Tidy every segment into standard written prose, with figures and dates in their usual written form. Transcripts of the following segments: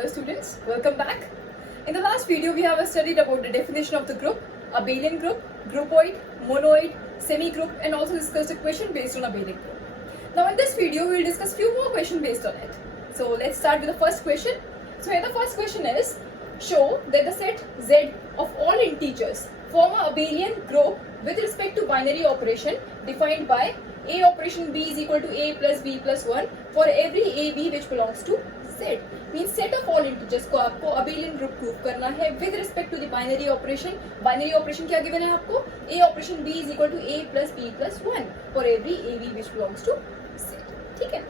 Hello students, welcome back. In the last video we have studied about the definition of the group, abelian group, groupoid, monoid, semi-group and also discussed a question based on abelian group. Now in this video we will discuss few more questions based on it. So let's start with the first question. So here the first question is, show that the set Z of all integers form a abelian group with respect to binary operation defined by A operation B is equal to A plus B plus 1 for every AB which belongs to Z. Means set of all integers को आपको abelian group prove करना है with respect to the binary operation. Binary operation क्या given है आपको? A operation B is equal to A plus B plus 1 for every AB which belongs to Z. ठीक है?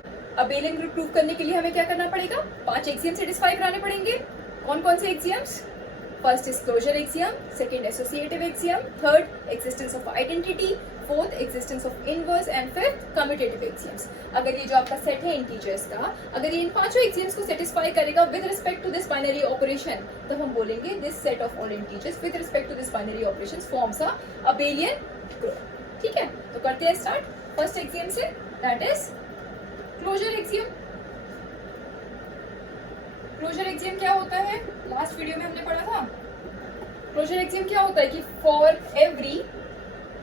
abelian group prove करने के लिए हमें क्या करना पड़ेगा? 5 एक्सियम सेटिस्फाई कराने पड़ेंगे. कौन कौन से axioms? First is closure axiom, second associative axiom, third existence of identity, fourth existence of inverse and fifth commutative axioms. अगर ये जो आपका सेट है इंटीजर्स का, अगर ये इन पांचों एक्सियम्स को सेटिस्फाई करेगा with respect to this binary operation, तो हम बोलेंगे this set of all integers with respect to this binary operations forms a abelian group. ठीक है, तो करते हैं स्टार्ट फर्स्ट एक्सियम से, that is closure axiom. Closure axiom क्या होता है? लास्ट वीडियो में हमने पढ़ा था. क्लोजर एक्सियम क्या होता है कि for every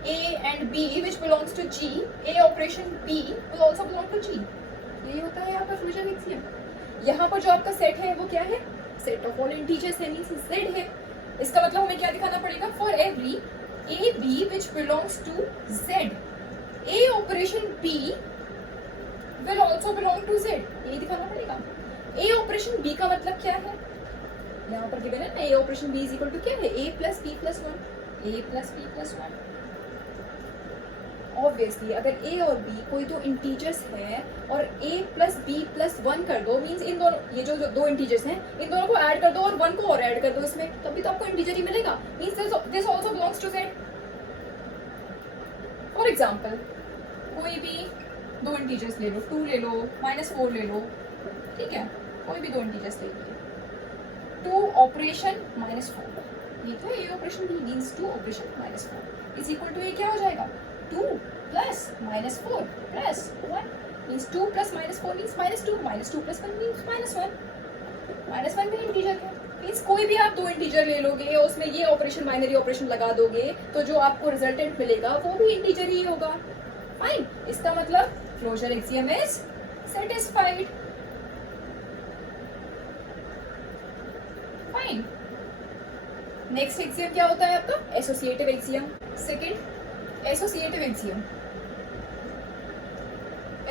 A and B which belongs to G, A operation B will also belong to G. यही होता है यहाँ पर क्लोजर एक्सियम. यहाँ पर जो आपका सेट है वो क्या है? सेट ऑफ ऑल इंटीजर्स है, मींस Z है. इसका मतलब हमें क्या दिखाना पड़ेगा? For every A B which belongs to Z, A operation B will also belong to Z. यही दिखाना पड़ेगा. A ऑपरेशन B का मतलब क्या है? यहाँ पर गिवन है ना, A operation B is equal to क्या है? A plus B plus 1. A plus B plus 1. Obviously अगर A और B कोई दो इंटीजर्स हैं और A प्लस B प्लस 1 कर दो, मींस इन दोनों, ये जो दो इंटीजर्स हैं इन दोनों को ऐड कर दो और 1 को और ऐड कर दो इसमें, तभी तो आपको इंटीजर ही मिलेगा. Means this also belongs to Z. For example कोई भी दो इंटीजर्स ले लो, 2 ले लो, -4 ले लो. ठीक है, कोई भी दो इंटीजर्स ले लीजिए. 2 ऑपरेशन -4, ये तो A operation B means 2 operation -4 is equal to ये क्या हो जाएगा? 2 plus -4 plus 1 means 2 plus -4 means -2, -2 plus 1 means -1. -1 भी इंटीजर है, मींस कोई भी आप दो इंटीजर ले लोगे और उसमें ये ऑपरेशन बाइनरी ऑपरेशन लगा दोगे तो जो आपको रिजल्टेंट मिलेगा वो भी इंटीजर ही होगा. फाइन, इसका मतलब closure axiom is satisfied. Fine. Next axiom क्या होता है आपका? Associative axiom. Second associative axiom.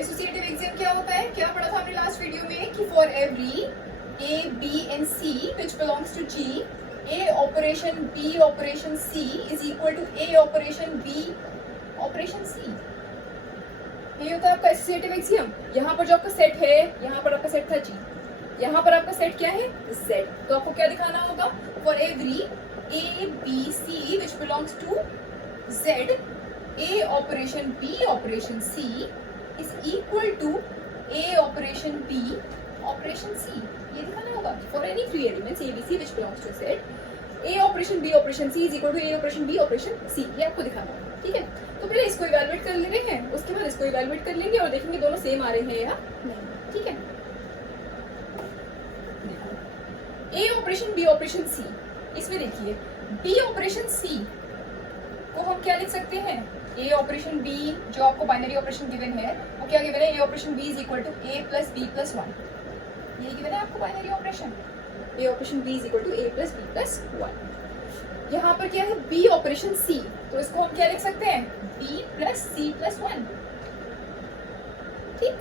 Associative axiom क्या होता है? क्या पढ़ा था हमने लास्ट वीडियो में कि for every A, B and C which belongs to G, A operation B operation C is equal to A operation B operation C. ये होता है आपका एसोसिएटिव एक्सियम. यहाँ पर जो आपका सेट है, यहाँ पर आपका सेट था G, यहाँ पर आपका सेट क्या है? Z. तो आपको क्या दिखाना होगा? For every A B C which belongs to Z, A operation B operation C is equal to A operation B operation C. ये दिखाना होगा. For any 3 elements A B C which belongs to Z, A operation B operation C is equal to A operation B operation C. ये आपको दिखाना होगा. ठीक है, तो पहले इसको इवैल्यूएट कर ले रहे हैं, उसके बाद इसको इवैल्यूएट कर लेंगे और देखेंगे दोनों सेम आ रहे हैं या नहीं. ठीक है, A operation B operation C, इसमें देखिए B ऑपरेशन C को हम क्या लिख सकते हैं? A ऑपरेशन B जो आपको बाइनरी ऑपरेशन गिवन है वो क्या गिवन है? A operation B is equal to A plus B plus 1. ये गिवन है आपको binary operation. A operation B is equal to A plus B plus 1. यहाँ पर क्या है? B ऑपरेशन C, तो इसको हम क्या लिख सकते हैं? B plus C plus 1. ठीक,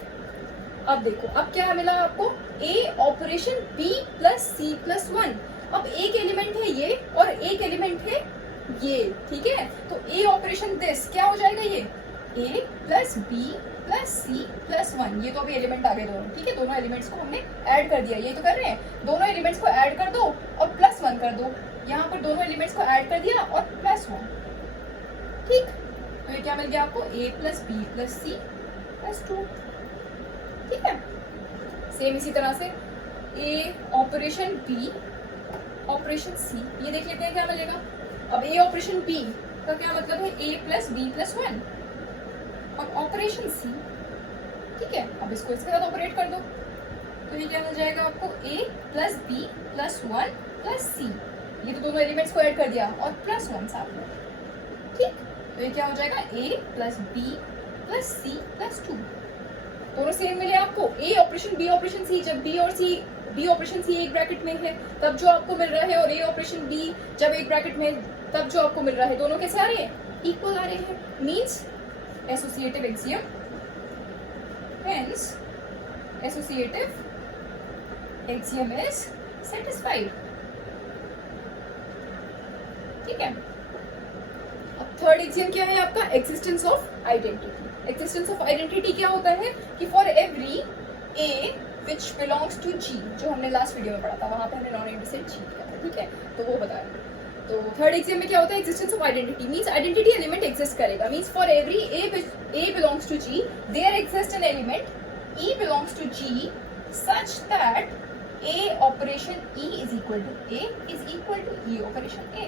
अब देखो अब क्या मिला आपको? A operation B plus C plus 1. अब एक एलिमेंट है ये और एक एलिमेंट है ये. ठीक है, तो A ऑपरेशन दिस क्या हो जाएगा? ये A plus B plus C plus 1. ये तो अभी एलिमेंट आ गए दोनों. ठीक है, दोनों एलिमेंट्स को हमने ऐड कर दिया. ये तो कर रहे हैं, दोनों एलिमेंट्स को ऐड कर दो और प्लस 1 कर दो. यहाँ पर दोनों एलिमेंट्स को ऐड कर दिया और प्लस 1. ठीक, तो ये क्या मिल गया आपको? A plus B plus C plus 2. ठीक है, सेम इसी तरह से A operation B operation C, ये देख लेते हैं क्या मिलेगा. अब A ऑपरेशन B का क्या मतलब है? A प्लस B प्लस 1 और ऑपरेशन C. ठीक है, अब इसको इसके साथ ऑपरेट कर दो. तो ये क्या मिल जाएगा आपको, a plus B plus 1 plus C, ये तो दोनों एलिमेंट्स को ऐड कर दिया और प्लस 1 साथ में, ठीक। तो ये क्या हो जाएगा, a plus B plus C plus 2, दोनों सेम मिले आपको। a operation B operation C, जब बी और सी, बी ऑपरेशन सी एक ब्रैकेट में है तब जो आपको मिल रहा है, और a ऑपरेशन बी जब एक ब्रैकेट में तब जो आपको मिल रहा है, दोनों कैसे आ रहे हैं, इक्वल आ रहे हैं, means associative axiom, hence associative axiom is satisfied, ठीक है। अब थर्ड एक्सियम क्या है आपका, existence of identity. Existence of identity क्या होता है कि for every a which belongs to G, जो हमने लास्ट वीडियो में पढ़ा था, वहां पे हमने नॉन इम्प्लिसिट G किया था, ठीक है, तो वो बताया। तो थर्ड एक्सियम में क्या होता है, existence of identity means identity element exist करेगा, means for every a belongs to G there exists an element E belongs to G such that A operation E is equal to A is equal to E operation A।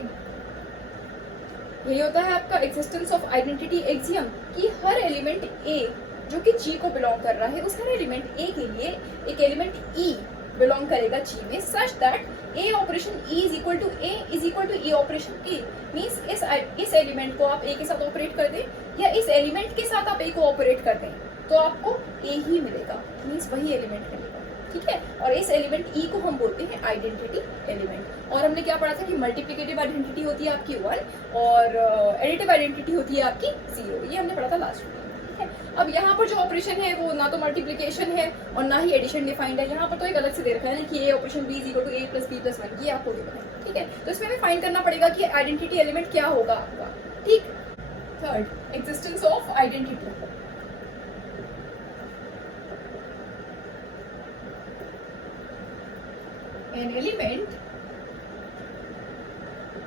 यही होता है आपका existence of identity axiom, कि हर element A जो कि G को belong कर रहा है, उस हर एलिमेंट A के लिए एक एलिमेंट E बिलोंग करेगा G में, such that A operation E is equal to A is equal to E operation A, means इस एलिमेंट को आप A के साथ ऑपरेट कर दें या इस एलिमेंट के साथ आप A को ऑपरेट कर दें तो आपको A ही मिलेगा, मींस वही एलिमेंट मिलेगा, ठीक है। और इस एलिमेंट E को हम बोलते हैं आइडेंटिटी एलिमेंट। और हमने क्या पढ़ा था कि मल्टीप्लिकेटिव आइडेंटिटी होती है आपकी 1 और एडिटिव आइडेंटिटी होती है आपकी 0, ये हमने पढ़ा था लास्ट में, ठीक है। अब यहाँ पर जो ऑपरेशन है वो ना तो मल्टीप्लिकेशन है और ना ही एडिशन डिफाइंड है, यहाँ पर तो एक अलग से दे रखा है ना कि A operation B is equal to A plus B plus 1, ये आपको देना है, ठीक है। तो इसमें हमें फाइंड करना पड़ेगा कि आइडेंटिटी एलिमेंट क्या होगा आपका, ठीक। Third, existence of identity. An element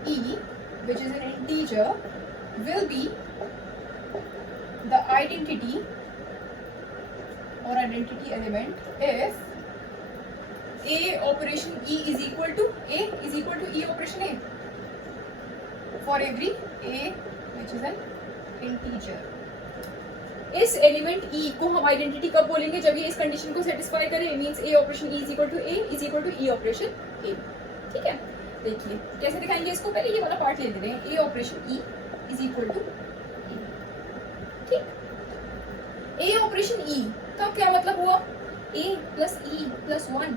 E which is an integer will be the identity or identity element if A operation E is equal to A is equal to E operation A for every A which is an integer। इस element E को हम identity कब बोलेंगे, जब ये इस condition को satisfy करे, means A operation E is equal to A is equal to E operation A, ठीक है। देखिए कैसे दिखाएंगे इसको, पहले ये वाला पार्ट ले लेते हैं, A operation E is equal to A, ठीक। A ऑपरेशन E का क्या मतलब हुआ, A plus E plus 1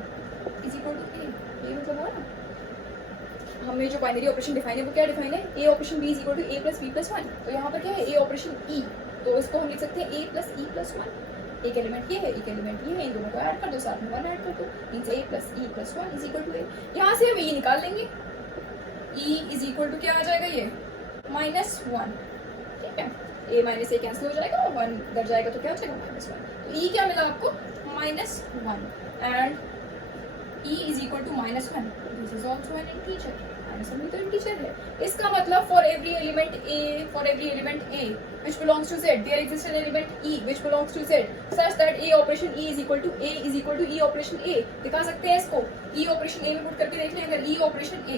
is equal to A, ये मतलब हुआ ना। हमें जो बाइनरी ऑपरेशन डिफाइन है वो क्या डिफाइन है, A operation B is equal to A plus B plus 1, तो यहाँ पर क्या है A ऑपरेशन E, तो इसको हम लिख सकते हैं A प्लस E प्लस 1, एक एलिमेंट ये है एक एलिमेंट ये है, इन दोनों को ऐड कर दो, साथ में 1 ऐड कर दो, means A plus E plus 1 is equal to A। यहाँ से हम E निकाल लेंगे, E इज इक्वल टू क्या आ जाएगा, ये -1, ठीक है। A माइनस A कैंसिल हो जाएगा और 1 इधर जाएगा तो क्या हो जाएगा -1, तो E क्या मिला आपको -1 and E is equal to -1, this is also an integer, -1 भी तो इंटीजर है। इसका मतलब for every element A which belongs to Z there exists an element E which belongs to Z such that A operation E is equal to A is equal to E operation A। दिखा सकते हैं इसको, E operation A में put करके देख लें, अगर E operation A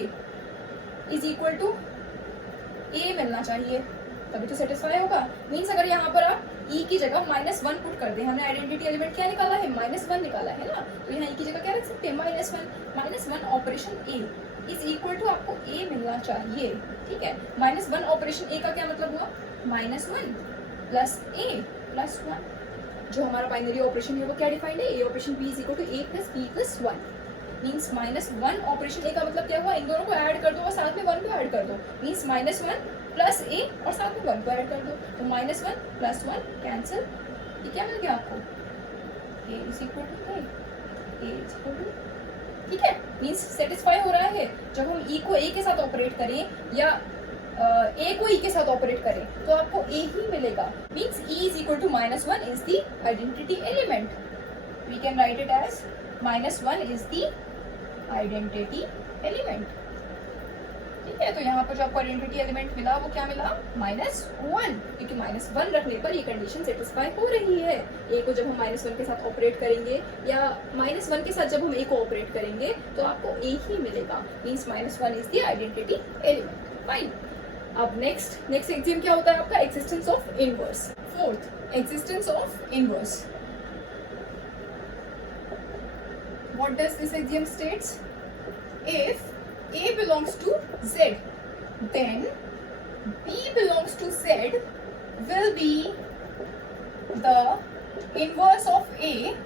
is equal to A मिलना चाहिए तभी तो सेटिस्फाई होगा, मींस अगर यहाँ पर आप E की जगह -1 पुट कर दें, हमने आइडेंटिटी एलिमेंट क्या निकाला है, -1 निकाला है ना, तो यहाँ E की जगह क्या रख सकते हैं, -1 operation A is equal to आपको A मिलना चाहिए, ठीक है। -1 ऑपरेशन A का क्या मतलब हुआ, -1 प्लस A प्लस 1, जो हमारा बाइनरी ऑपरेशन है वो क्या डिफाइंड है, A operation B is equal to A plus B plus 1, means -1 operation A का मतलब क्या हुआ, इन दोनों को ऐड कर दो और साथ में 1 को ऐड कर दो, मींस -1 प्लस A और साथ में 1 को ऐड कर दो, तो -1 प्लस 1 कैंसिल, ये क्या मिल गया आपको, A is equal to A is equal to, ठीक है, मींस सेटिस्फाई हो रहा है। जब हम E को A के साथ ऑपरेट करें या A को E के साथ ऑपरेट करें तो आपको A ही मिलेगा, means E is equal to -1 is the identity element, we can write it as -1 is the identity element, ठीक है। तो यहाँ पर जो आपको आइडेंटिटी एलिमेंट मिला वो क्या मिला, -1, क्योंकि -1 रखने पर ये कंडीशन सेटिस्फाई हो रही है। A को जब हम -1 के साथ ऑपरेट करेंगे या -1 के साथ जब हम A को ऑपरेट करेंगे तो आपको A ही मिलेगा, means -1 is the identity element, fine. अब नेक्स्ट एक्सियम क्या होता है आपका, existence of inverse. Fourth, existence of inverse. what does this axiom states? If A belongs to Z, then B belongs to Z will be the inverse of A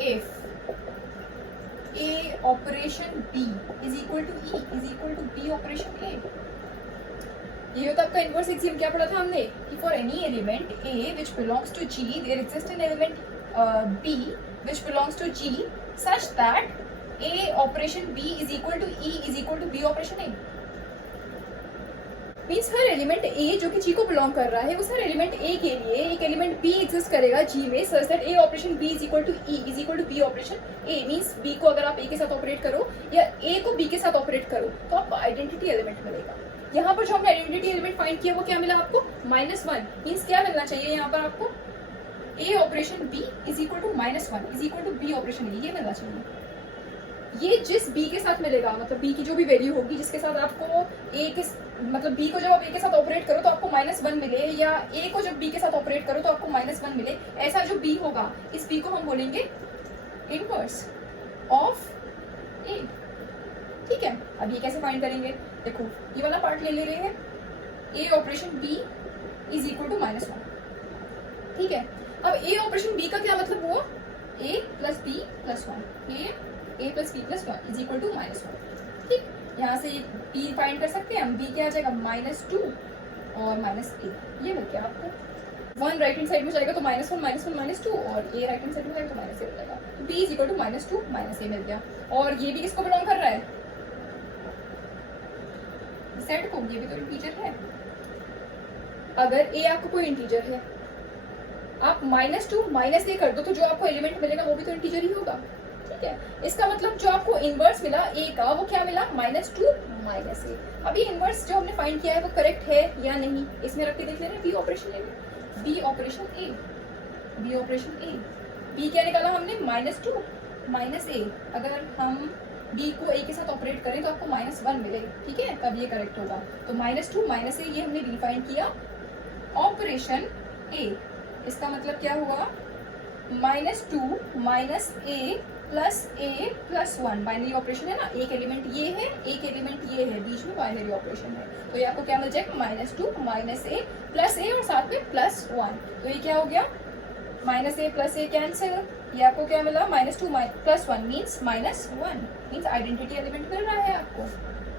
if A operation B is equal to E is equal to B operation A. ये होता आपका inverse axiom. क्या पढ़ा था हमने कि for any element A which belongs to G there exists an element B which belongs to G such that A operation B is equal to E is equal to B operation A. Means हर element A जो कि G को belong कर रहा है उस हर element A के लिए एक एलिमेंट B एग्जिस्ट करेगा G में such that A operation B is equal to E is equal to B operation A। Means B को अगर आप A के साथ ऑपरेट करो या A को B के साथ ऑपरेट करो तो आपको आइडेंटिटी एलिमेंट मिलेगा। यहाँ पर जो हमने आइडेंटिटी एलिमेंट फाइंड किया वो क्या मिला आपको? -1। मीन्स क्या मिलना चाहिए यहाँ पर आपको? A operation B is equal to -1 is equal to B operation A, ये मिलना चाहिए। ये जिस B के साथ मिलेगा मतलब B की जो भी वैल्यू होगी जिसके साथ आपको A के मतलब B को जब आप A के साथ ऑपरेट करो तो आपको -1 मिले या A को जब B के साथ ऑपरेट करो तो आपको -1 मिले, ऐसा जो B होगा इस B को हम बोलेंगे इनवर्स ऑफ A। ठीक है, अब ये कैसे फाइंड करेंगे? देखो ये वाला पार्ट ले रहे हैं A operation B is equal to -1। ठीक है, अब A ऑपरेशन B का क्या मतलब हुआ? A plus B plus 1 A plus B plus 1 is equal to -1। ठीक, यहाँ से B फाइंड कर सकते हैं हम। B क्या आ जाएगा? -2 और -A, ये मिल गया आपको। 1 राइट हैंड साइड में जाएगा तो -1 -2 और A राइट हैंड साइड में जाएगा तो -A मिल जाएगा। B is equal to -2 -A मिल गया। और ये भी किसको बिलोंग कर रहा है? सेट को। ये भी तो इंटीजर है। अगर A आपको कोई इंटीजर है आप -2 -A कर दो तो जो आपको एलिमेंट मिलेगा वो भी तो इंटीजर ही होगा। ठीक है, इसका मतलब जो आपको इनवर्स मिला A का वो क्या मिला? -2 -A। अब ये इनवर्स जो हमने फाइंड किया है वो करेक्ट है या नहीं इसमें रख के देख लेना। B operation A, B operation A, B operation A। B क्या निकाला हमने? -2 -A। अगर हम B को A के साथ ऑपरेट करें तो आपको -1 मिले। ठीक है, तब ये करेक्ट होगा। तो -2 -A ये हमने डिफाइन किया ऑपरेशन A। इसका मतलब क्या हुआ? -2 -A plus A plus 1 binary operation है ना। एक एलिमेंट ये है एक एलिमेंट ये है, बीच में बाइनरी ऑपरेशन है। तो ये आपको क्या मिल जाएगा? -2 -A प्लस A और साथ में प्लस 1। तो ये क्या हो गया? -A plus A cancel. ये आपको क्या मिला? -2 plus 1 means -1 means identity element मिल रहा है आपको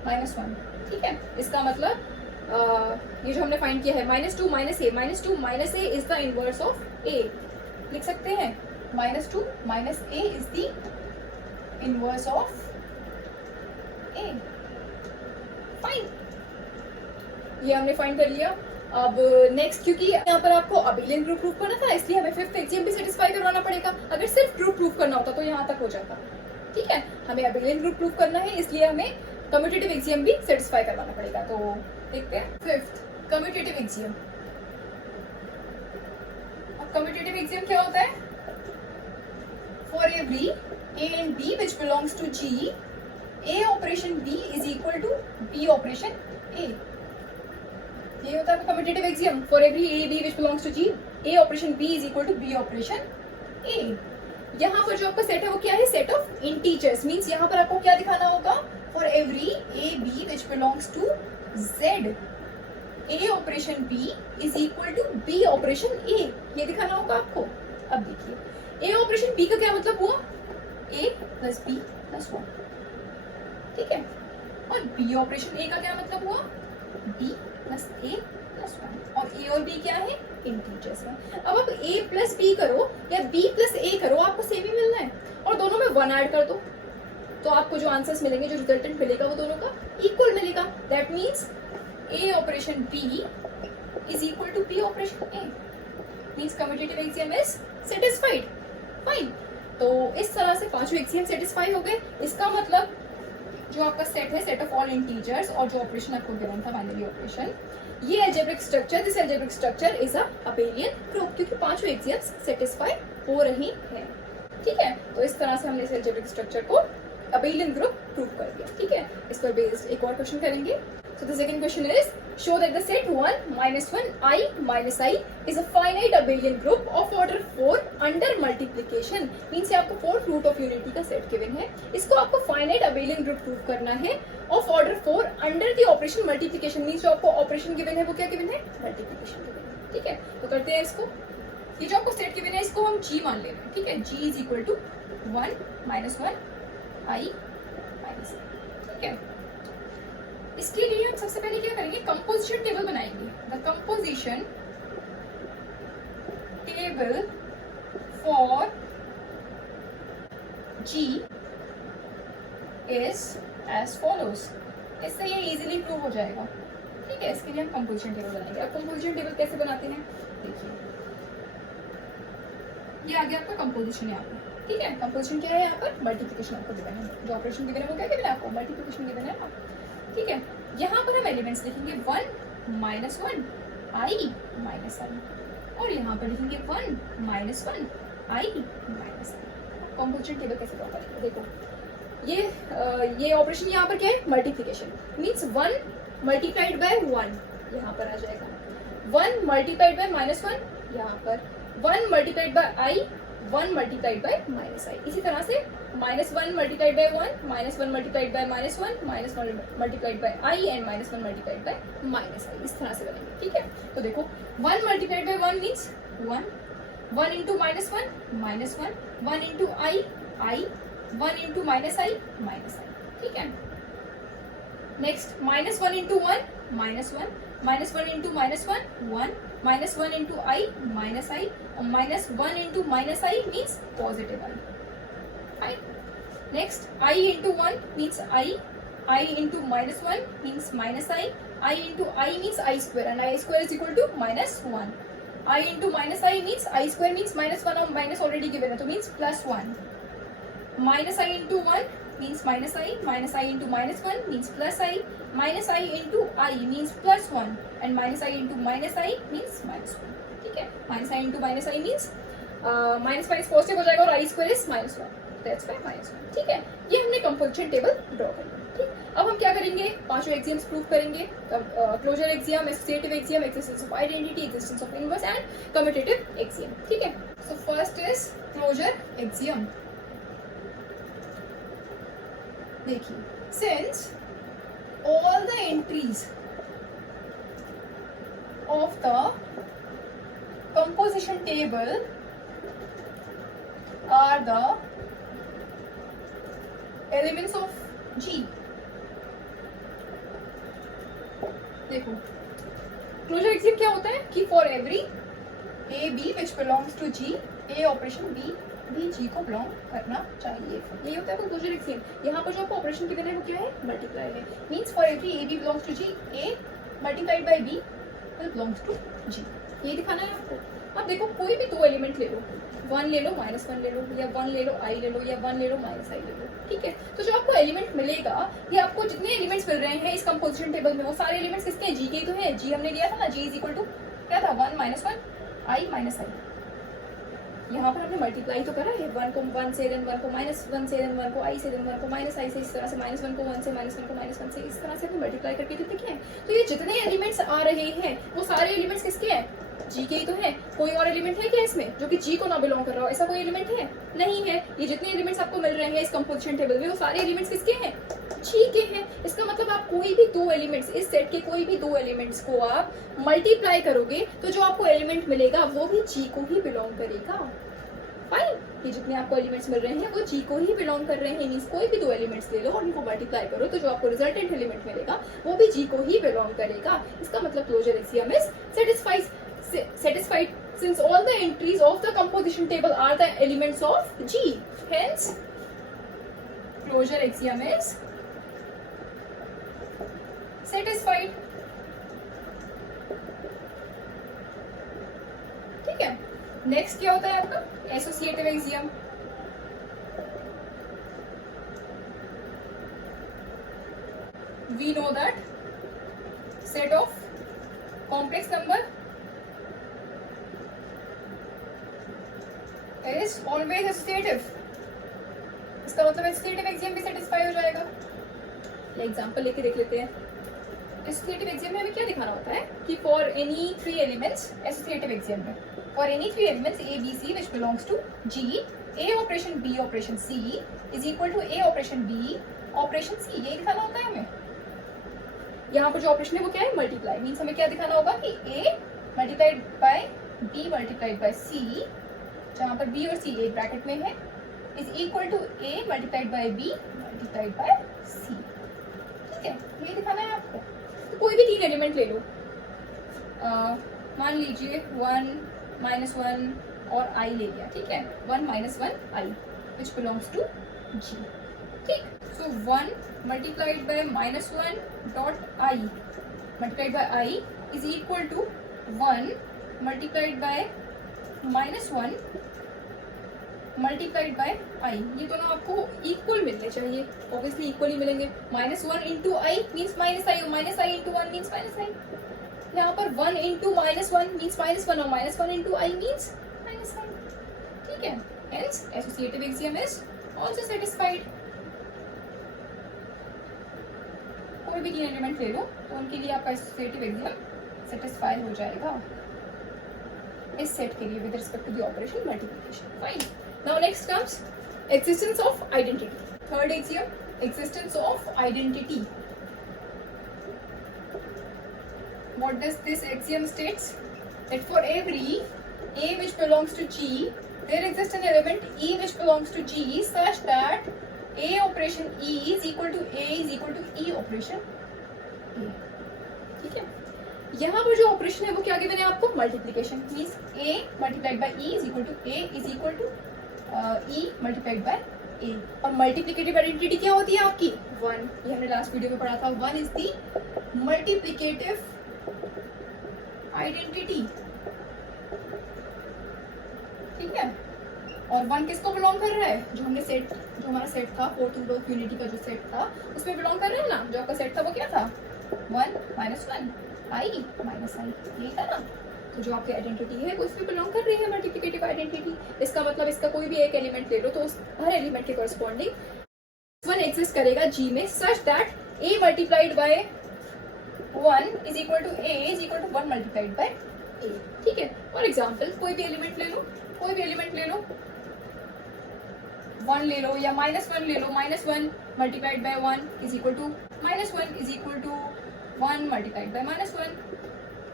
-1। ठीक है, इसका मतलब ये जो हमने फाइंड किया है -2 -A is the inverse of A। लिख सकते हैं -2 -A is the inverse of A। Fine, ये हमने फाइंड कर लिया। अब नेक्स्ट, क्योंकि यहाँ पर आपको अबेलियन ग्रुप प्रूफ करना था इसलिए हमें फिफ्थ एक्सियम भी सेटिस्फाई करवाना पड़ेगा। अगर सिर्फ ग्रुप प्रूफ करना होता तो यहाँ तक हो जाता। ठीक है, हमें अबेलियन ग्रुप प्रूफ करना है इसलिए हमें कम्यूटेटिव एक्सियम भी सेटिस्फाई करवाना पड़ेगा। तो देखते हैं फिफ्थ कम्यूटेटिव एक्सियम। अब कम्यूटेटिव एक्सियम क्या होता है? For every A and B which belongs to G, A operation B is equal to B operation A। ये होता है commutative axiom. For every A B which belongs to G, A operation B is equal to B operation A। यहाँ पर जो आपका set है वो क्या है? Set of integers. मींस यहाँ पर आपको क्या दिखाना होगा? For every A B which belongs to Z, A operation B is equal to B operation A, ये दिखाना होगा आपको। अब देखिए A ऑपरेशन B का क्या मतलब हुआ? A plus B plus 1। ठीक है, और B ऑपरेशन A का क्या मतलब हुआ? B plus A plus 1। और A और B क्या है? इंटीजर्स है। अब आप A प्लस B करो या B प्लस A करो आपको सेम ही मिलना है और दोनों में 1 ऐड कर दो तो आपको जो आंसर्स मिलेंगे, जो रिजल्टेंट मिलेगा वो दोनों का इक्वल मिलेगा। That means A operation B is equal to B operation A। Means commutative axiom is satisfied. Fine, तो इस तरह से पांचों एक्सियम सेटिस्फाई हो गए। इसका मतलब जो आपका सेट है, सेट ऑफ ऑल इंटीजर्स, और जो ऑपरेशन आपको गिवन था बाइनरी ऑपरेशन, ये algebraic structure, this algebraic structure is a abelian group क्योंकि पांचों एक्सियम्स सेटिस्फाई हो रही हैं। ठीक है, तो इस तरह से हमने इस अलजेब्रिक स्ट्रक्चर को अबेलियन ग्रुप प्रूव कर दिया, ठीक है। इस पर बेस्ड एक और क्वेश्चन करेंगे। So the second question is show that the set 1 minus 1 I minus I is a finite abelian group of order 4 under multiplication। Means ये आपको फोर्थ रूट ऑफ यूनिटी का सेट गिवन है, इसको आपको finite abelian group prove करना है of order 4 under the operation multiplication. Means जो आपको ऑपरेशन गिवन है वो क्या गिवन है, मल्टीप्लिकेशन गिवन है, ठीक है। तो करते हैं इसको। ये जो आपको सेट गिवन है इसको हम G मान ले रहे हैं, ठीक है। G is equal to 1 minus 1 I minus I, ठीक है। इसके लिए हम सबसे पहले क्या करेंगे, कंपोजिशन टेबल बनाएंगे। The composition table for G is as follows. इससे ये इजीली प्रूव हो जाएगा, ठीक है। इसके लिए हम कंपोजिशन टेबल बनाएंगे। अब कंपोजिशन टेबल कैसे बनाते हैं, देखिए ये आ गया आपका कंपोजिशन यहाँ पर, ठीक है। कंपोजिशन क्या है यहाँ पर, मल्टीप्लिकेशन आपको गिवन है। जो ऑपरेशन गिवन है वो क्या गिवन है आपको, मल्टीप्लिकेशन गिवन है ना, ठीक है। यहाँ पर हम एलिमेंट्स लिखेंगे 1 minus 1 I minus I, और यहाँ पर लिखेंगे 1 minus 1 I minus I। Composition table कैसे ड्रॉ करेंगे, देखो ये ऑपरेशन यहाँ पर क्या है, मल्टीप्लिकेशन। मींस 1 मल्टीप्लाइड बाय 1 यहाँ पर आ जाएगा, 1 मल्टीप्लाइड बाय -1 यहाँ पर, 1 multiplied by I, 1 multiplied by -I। इसी तरह से -1 multiplied by 1, -1 multiplied by -1, -1 multiplied by I and -1 multiplied by -I। इस तरह से बनेंगे, ठीक है। तो देखो 1 multiplied by 1 means 1, 1 into -1 -1, 1 into I 1 into -I, ठीक है। Next -1 into 1 -1, -1 into -1 1, -1 into I -I, और -1 into -I means positive I, fine. Next I into 1 means I into -1 means -I into I means I square, and I square is equal to -1। I into -I means I square means -1 और minus already given है तो means +1। -I into 1 means -I into -1 means +I, -I into I means +1, and -I into -I means -1, ठीक है। -I into -I means -1 positive हो जाएगा और I square is -1, that's why -1, ठीक है। ये हमने कंपोजिशन टेबल ड्रॉ कर लिया, ठीक। अब हम क्या करेंगे, पांचों एक्सियम्स प्रूव करेंगे। Closure axiom, associative axiom, existence of identity, existence of inverse and commutative axiom, ठीक है। So first is closure axiom. देखिए, since all the entries of the composition table are the elements of G। देखो, closure axiom क्या होता है कि for every A B which belongs to G, A operation B भी G को belong करना चाहिए, यही होता है वो क्लोजर एक्सियम। यहाँ पर जो आपको ऑपरेशन गिवन है वो क्या है, मल्टीप्लाई है। Means for every A B belongs to G, A multiplied by B will belongs to G, ये दिखाना है आपको। अब देखो कोई भी दो एलिमेंट ले लो, 1 ले लो, -1 ले लो, या 1 ले लो I ले लो, या 1 ले लो -I ले लो, ठीक है। तो जो आपको एलिमेंट मिलेगा, ये आपको जितने एलिमेंट्स मिल रहे हैं इस कंपोजिशन टेबल में वो सारे एलिमेंट्स किसके हैं, जी के तो है। जी हमने लिया था ना, जी इज इक्वल टू क्या था, 1 -1 I -I। यहाँ पर हमने मल्टीप्लाई तो करा है, 1 को 1 से, देन 1 को -1 से, देन 1 को I से, देन 1 को -I से, इस तरह से -1 को 1 से, -1 को -1 से, इस तरह से हमने मल्टीप्लाई करके लिखे हैं। तो ये जितने एलिमेंट्स आ रहे हैं वो सारे एलिमेंट्स किसके हैं, जी के ही तो है। कोई और एलिमेंट है क्या इसमें जो कि जी को ना बिलोंग कर रहा हो, ऐसा कोई एलिमेंट है नहीं है। ये जितने एलिमेंट्स आपको मिल रहे हैं इस कंपोजिशन टेबल में वो सारे एलिमेंट्स किसके हैं, जी के हैं। इसका मतलब आप कोई भी दो एलिमेंट्स, इस सेट के कोई भी दो एलिमेंट्स को आप मल्टीप्लाई करोगे तो जो आपको एलिमेंट मिलेगा वो भी जी को ही बिलोंग करेगा, फाइन। ये जितने आपको एलिमेंट्स मिल रहे हैं वो जी को ही बिलोंग कर रहे हैं। मींस कोई भी दो एलिमेंट्स ले लो और उनको मल्टीप्लाई करो तो जो आपको रिजल्टेंट एलिमेंट मिलेगा वो भी जी को ही बिलोंग करेगा। इसका मतलब closure axiom is satisfied since all the entries of the composition table are the elements of G. Hence, closure axiom is satisfied. ठीक है। नेक्स्ट क्या होता है आपका associative axiom. We know that set of complex number is always associative. इसका मतलब associative axiom भी satisfy हो जाएगा। एग्जांपल लेके देख लेते हैं। एसोसिएटिव एक्सियम में हमें क्या दिखाना होता है कि for any three elements, associative axiom में for any three elements A B C which belongs to G, A operation B operation C is equal to A operation B operation C, यही दिखाना होता है हमें। यहाँ पर जो ऑपरेशन है वो क्या है, मल्टीप्लाई। मीन्स हमें क्या दिखाना होगा कि A multiplied by B multiplied by C, जहाँ पर बी और सी एक ब्रैकेट में है, is equal to A multiplied by B multiplied by C. ठीक है, ये दिखाना है आपको। तो कोई भी तीन एलिमेंट ले लो, मान लीजिए 1 -1 और i ले लिया, ठीक है, 1 -1 i which belongs to g। ठीक, so 1 multiplied by -1 dot i multiplied by i is equal to 1 multiplied by -1 multiplied by i। ये दोनों आपको इक्वल मिलने चाहिए, ऑब्वियसली इक्वल ही मिलेंगे। -1 into i means -i, -i into 1 means -i। यहाँ पर 1 into -1 means -1 और -1 इंटू i मीन्स -i। ठीक है, hence associative axiom is also satisfied. कोई भी तीन एलिमेंट ले लो तो उनके लिए आपका एसोसिएटिव एक्सियम सेटिस्फाई हो जाएगा इस सेट के लिए with respect to the operation multiplication. Fine. Now next comes existence of identity. Third axiom, existence of identity. What does this axiom states? That for every a which belongs to G, there exists an element E which belongs to G such that a operation E is equal to A is equal to E operation A. ठीक है, यहाँ पर जो operation है वो क्या given है आपको, multiplication. Means A multiplied by E is equal to A is equal to E multiplied by A। और मल्टीप्लिकेटिव आइडेंटिटी क्या होती है आपकी, 1। ये हमने लास्ट वीडियो में पढ़ा था। 1 इज दी मल्टीप्लिकेटिव आइडेंटिटी। ठीक है, और 1 किसको बिलोंग कर रहा है, जो हमने सेट, जो हमारा सेट था फोर्थ रूल ऑफ यूनिटी का जो सेट था उसमें बिलोंग कर रहा है ना। जो आपका सेट था वो क्या था, 1 -1 i -i, यही था ना। तो जो आपकी आइडेंटिटी है वो इसमें बिलोंग कर रही है मल्टीप्लिकेटिव आइडेंटिटी। इसका मतलब इसका कोई भी एक एलिमेंट ले लो तो उस हर एलिमेंट के कॉरस्पॉन्डिंग 1 एग्जिस्ट करेगा G में such that A multiplied by 1 is equal to A is equal to 1 multiplied by A। ठीक है, फॉर एग्जांपल कोई भी एलिमेंट ले लो, कोई भी एलिमेंट ले लो, 1 ले लो या -1 ले लो। -1 multiplied by 1 is equal to -1 is equal to 1 multiplied by -1।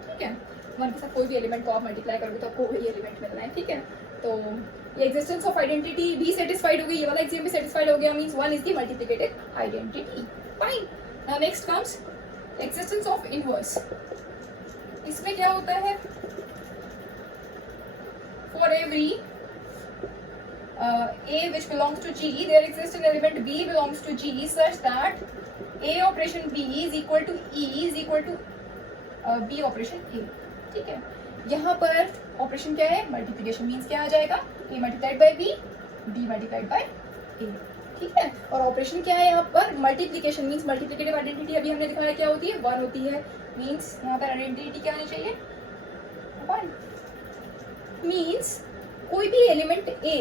ठीक है, 1 के साथ कोई भी एलिमेंट को आप मल्टीप्लाई करोगे तो आपको वही एलिमेंट मिलना है। ठीक है, तो ये एग्जिस्टेंस ऑफ आइडेंटिटी भी सेटिस्फाइड हो गई, ये वाला एक्सियम भी सेटिस्फाइड हो गया। Means 1 is the multiplicative identity. Fine. Now next comes existence of inverse. इसमें क्या होता है, for every A which belongs to G, there exists an element B belongs to G such that A operation B is equal to E is equal to B operation A। ठीक है, यहाँ पर operation क्या है, multiplication. Means क्या आ जाएगा, A multiplied by B, B multiplied by A। ठीक है, और ऑपरेशन क्या है यहाँ पर, मल्टीप्लिकेशन। मीन्स मल्टीप्लिकेटिव आइडेंटिटी अभी हमने दिखाया क्या होती है, 1 होती है। मीन्स यहाँ पर आइडेंटिटी क्या आनी चाहिए, 1। मीन्स कोई भी एलिमेंट A,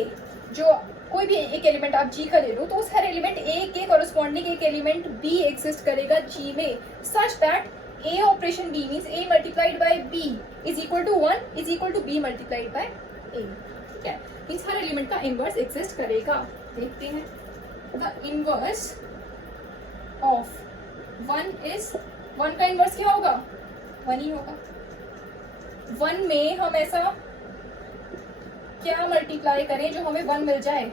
जो कोई भी एक एलिमेंट आप G का ले लो तो उस हर एलिमेंट A के कॉरस्पॉन्डिंग एक एलिमेंट B एग्जिस्ट करेगा G में such that A operation B means A multiplied by B is equal to 1 is equal to B multiplied by A। ठीक है, मीन्स हर एलिमेंट का इनवर्स एग्जिस्ट करेगा। देखते हैं, द इनवर्स ऑफ 1 इज, 1 का इनवर्स क्या होगा, 1 ही होगा। 1 में हम ऐसा क्या मल्टीप्लाई करें जो हमें 1 मिल जाए,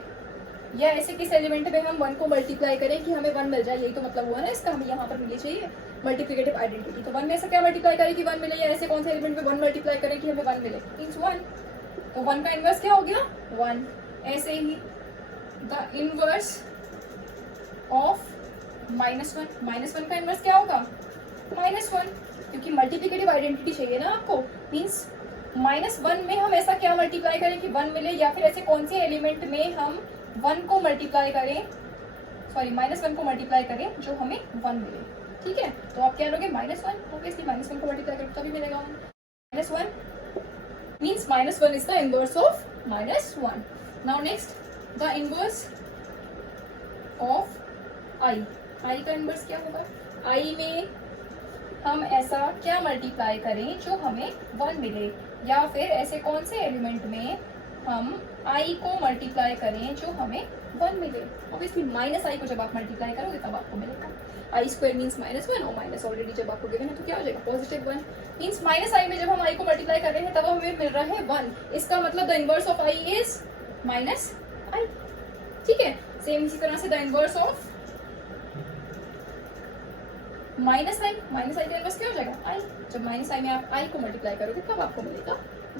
या ऐसे किस एलिमेंट में हम 1 को मल्टीप्लाई करें कि हमें 1 मिल जाए, यही तो मतलब हुआ ना इसका। हमें यहाँ पर मिलनी चाहिए मल्टीप्लिकेटिव आइडेंटिटी। तो 1 में ऐसा क्या मल्टीप्लाई करें कि 1 मिले, या ऐसे कौन से एलिमेंट में 1 मल्टीप्लाई करें कि हमें 1 मिले, मीन्स 1। तो 1 का इनवर्स क्या हो गया, 1। ऐसे ही द इनवर्स ऑफ -1, -1 का इनवर्स क्या होगा, -1, क्योंकि मल्टीप्लिकेटिव आइडेंटिटी चाहिए ना आपको। मीन्स -1 में हम ऐसा क्या मल्टीप्लाई करें कि 1 मिले, या फिर ऐसे कौन से एलिमेंट में हम 1 को मल्टीप्लाई करें, सॉरी -1 को मल्टीप्लाई करें जो हमें 1 मिले। ठीक है, तो आप क्या लोगे, -1। ऑब्वियसली -1 को मल्टीप्लाई करोगे तभी मिलेगा 1। Means -1 is the inverse of -1। Now next, the inverse of I. I का इनवर्स क्या होगा? आई में हम ऐसा क्या मल्टीप्लाई करें जो हमें 1 मिले, या फिर ऐसे कौन से एलिमेंट में हम आई को मल्टीप्लाई करें जो हमें 1 मिले। ऑब्वियसली माइनस आई को जब आप मल्टीप्लाई करोगे तब आपको मिलेगा आई स्क्वायर मीन्स -1, और माइनस ऑलरेडी जब आपको गिवन है तो क्या हो जाएगा पॉजिटिव 1। मीन्स माइनस आई में जब हम आई को मल्टीप्लाई कर रहे हैं तब हमें मिल रहा है 1। इसका मतलब the inverse of I is minus I. ठीक है, सेम इसी तरह से the inverse of minus I का इनवर्स क्या हो जाएगा? आई। जब माइनस आई में आप आई को मल्टीप्लाई करोगे तब आपको मिलेगा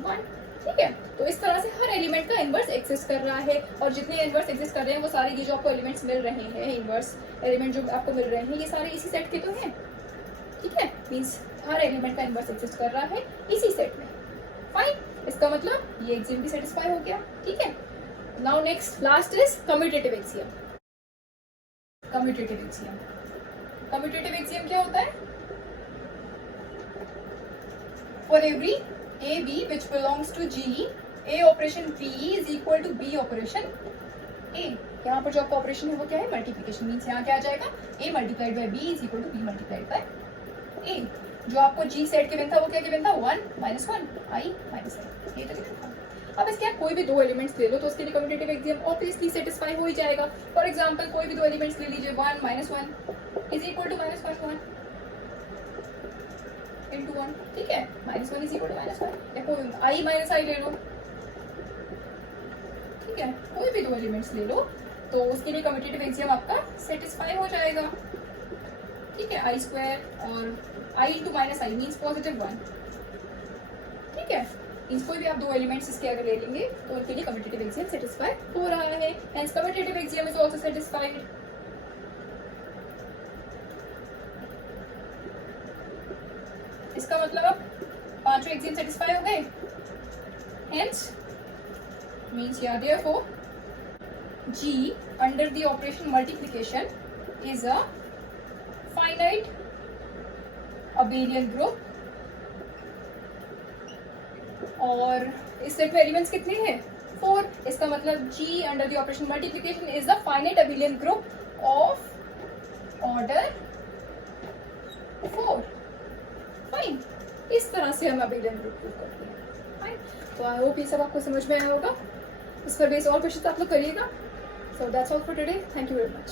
1। ठीक है, तो इस तरह से हर एलिमेंट का इनवर्स एग्जिस्ट कर रहा है, और जितने इनवर्स एग्जिस्ट कर रहे हैं वो सारे ये जो आपको एलिमेंट्स मिल रहे हैं, इनवर्स एलिमेंट जो आपको मिल रहे हैं, ये सारे इसी सेट के तो हैं। ठीक है, मींस हर एलिमेंट का इनवर्स एग्जिस्ट कर रहा है इसी सेट में। फाइन, इसका मतलब ये एक्सियम भी सेटिस्फाई हो गया। ठीक है, now next last is commutative axiom. Commutative axiom, commutative axiom क्या होता है? For every A B which belongs to G, A operation B is equal to B operation A. यहाँ पर जो आपका ऑपरेशन है वो क्या है? मल्टीप्लिकेशन। मीन्स यहाँ क्या आ जाएगा? A multiplied by B is equal to B multiplied by A. जो आपको जी सेट गिवन था वो क्या गिवन था? 1 - 1 आई माइनस आई, ये तो गिवन था। अब इसके आप कोई भी दो एलिमेंट्स ले लो तो उसके लिए कम्यूटेटिव एक्सियम ऑब्वियसली सेटिस्फाई हो ही जाएगा। फॉर एग्जांपल कोई भी दो एलिमेंट्स ले लीजिए, 1 - 1 इज इक्वल टू -1 into 1। ठीक है, -1 इज इक्वल टू -1, या कोई आई माइनस आई ले लो। ठीक है, कोई भी दो एलिमेंट्स ले लो तो उसके लिए कम्यूटेटिव एक्सियम आपका सेटिस्फाई हो जाएगा। ठीक है, आई स्क्वायर और आई इंटू माइनस आई मीन्स +1। ठीक है, मीन्स कोई भी आप दो एलिमेंट्स इसके अगर ले लेंगे तो उनके लिए कम्यूटेटिव एक्सियम सेटिस्फाई हो रहा है। Hence commutative axiom is also satisfied. इसका मतलब अब पांचों एक्सियम सेटिस्फाई हो गए। हेंस मीन्स या therefore G under the operation multiplication is a finite abelian group। और इस सेट में एलिमेंट्स कितने हैं? 4। इसका मतलब G under the operation multiplication is a finite abelian group of order 4। Fine, इस तरह से हम अबेलियन ग्रुप प्रूव करते हैं। फाइन, तो आई होप ये सब आपको समझ में आया होगा। इस पर बेस्ड और क्वेश्चन आप लोग करिएगा। So that's all for today, thank you very much.